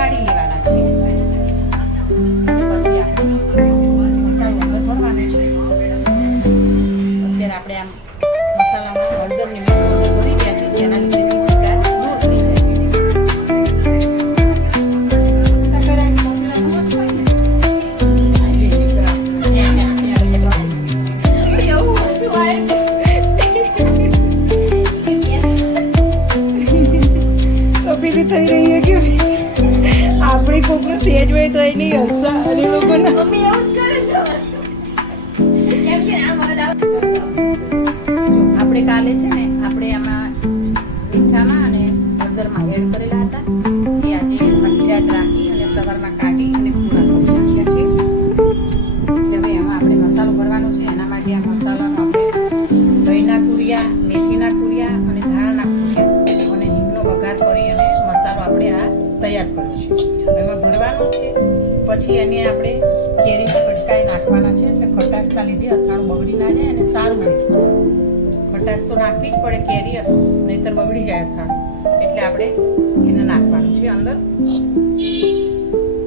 કાઢી લેવાના છે. પછી આપણે મસાલો અંદર ભરવાનો છે. અત્યારે આપણે આમ મસાલામાં હળદરની મીઠું ભરી ગયા છે, જેના લીધે ચીકાશ દૂર થઈ જાય. થઈ રહી છે કે આપણી કોકનું સેજ હોય તો એ નહીં હસતા અને લોકોને મમ્મી એવું જ કરે છે કેમ કે આપણે કાલે છે ને આપણે આમાં મીઠામાં અને હળદરમાં એડ કરેલા હતા, એ આજે મઠિયાત રાખી અને સવારમાં કાઢી અને પૂરા કરી નાખ્યા છે. હવે એમાં આપણે મસાલો ભરવાનો છે. એના માટે આ મસાલાનો આપણે દહીંના કુરિયા, મેથીના કુરિયા અને ધાણાના કુરિયા અને હિંગનો વઘાર કરી અને મસાલો આપણે આ તૈયાર કર્યો છે. એમાં ભરવાનો છે. પછી એને આપણે કેરીના કટકાઈ નાખવાના છે, એટલે ખટાશના લીધે અથાણું બગડી ના જાય અને સારું રહે. ખટાશ તો નાખવી જ પડે, કેરી નહીતર બગડી જાય અથાણું, એટલે આપણે એને નાખવાનું છે અંદર.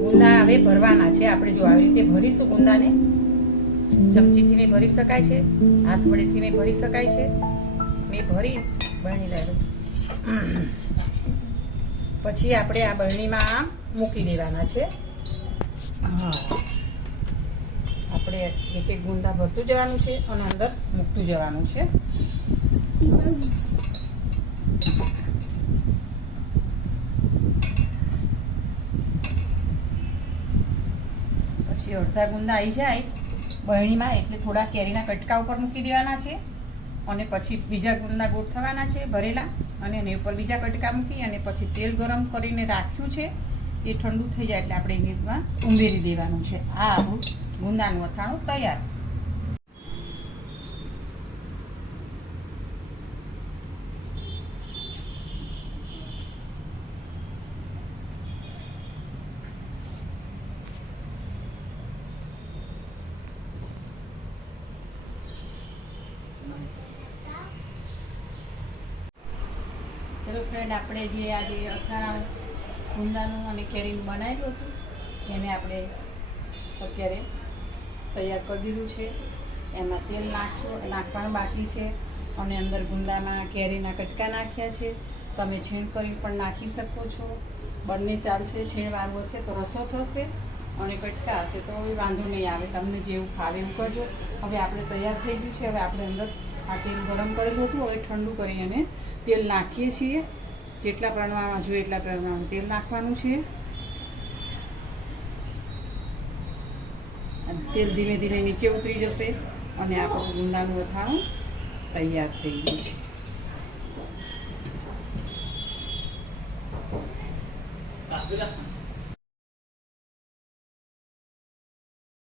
ગુંદા હવે ભરવાના છે. આપણે જો આવી રીતે ભરીશું ગુંદાને, ચમચીથી ને ભરી શકાય છે, હાથ વડેથી ને ભરી શકાય છે. મેં ભરી બરણી લાવ્યો. પછી આપણે આ બરણીમાં મૂકી દેવાના છે. હા, આપણે એક એક ગુંદા ભરતું જવાનું છે અને અંદર મૂકતું જવાનું છે. પછી અડધા ગુંદા આવી જાય બરણીમાં એટલે થોડા કેરીના કટકા ઉપર મૂકી દેવાના છે અને પછી બીજા ગુંદા ગોઠવવાના છે ભરેલા, અને એની ઉપર બીજા કટકા મૂકી અને પછી તેલ ગરમ કરીને રાખ્યું છે. એ ઠંડુ થઈ જાય એટલે આપણે એમાં ઉમેરી દેવાનું છે. આ આપણું ગુંદાનું અથાણું તૈયાર. ચલો ફ્રેન્ડ, આપણે જે આજે અથાણાં ગુંદાનું અને કેરીનું બનાવેલું હતું એને આપણે અત્યારે તૈયાર કરી દીધું છે. એમાં તેલ નાખવાનું બાકી છે અને અંદર ગુંદામાં કેરીના કટકા નાખ્યા છે. તમે છીણ કરી પણ નાખી શકો છો, બંને ચાલશે. છીણ વાળું હશે તો રસો થશે અને કટકા હશે તો એ વાંધો નહીં આવે. તમને જેવું ફાવે એવું કરજો. હવે આપણે તૈયાર થઈ ગયું છે. હવે આપણે અંદર આ તેલ ગરમ કરેલું હતું, હવે ઠંડુ કરી અને તેલ નાખીએ છીએ. જેટલા પ્રમાણમાં જોઈએ એટલા પ્રમાણમાં તેલ નાખવાનું છે. તેલ ધીમે ધીમે નીચે ઉતરી જશે અને આપણું ગુંદાનું અથાણું તૈયાર થઈ ગયું છે.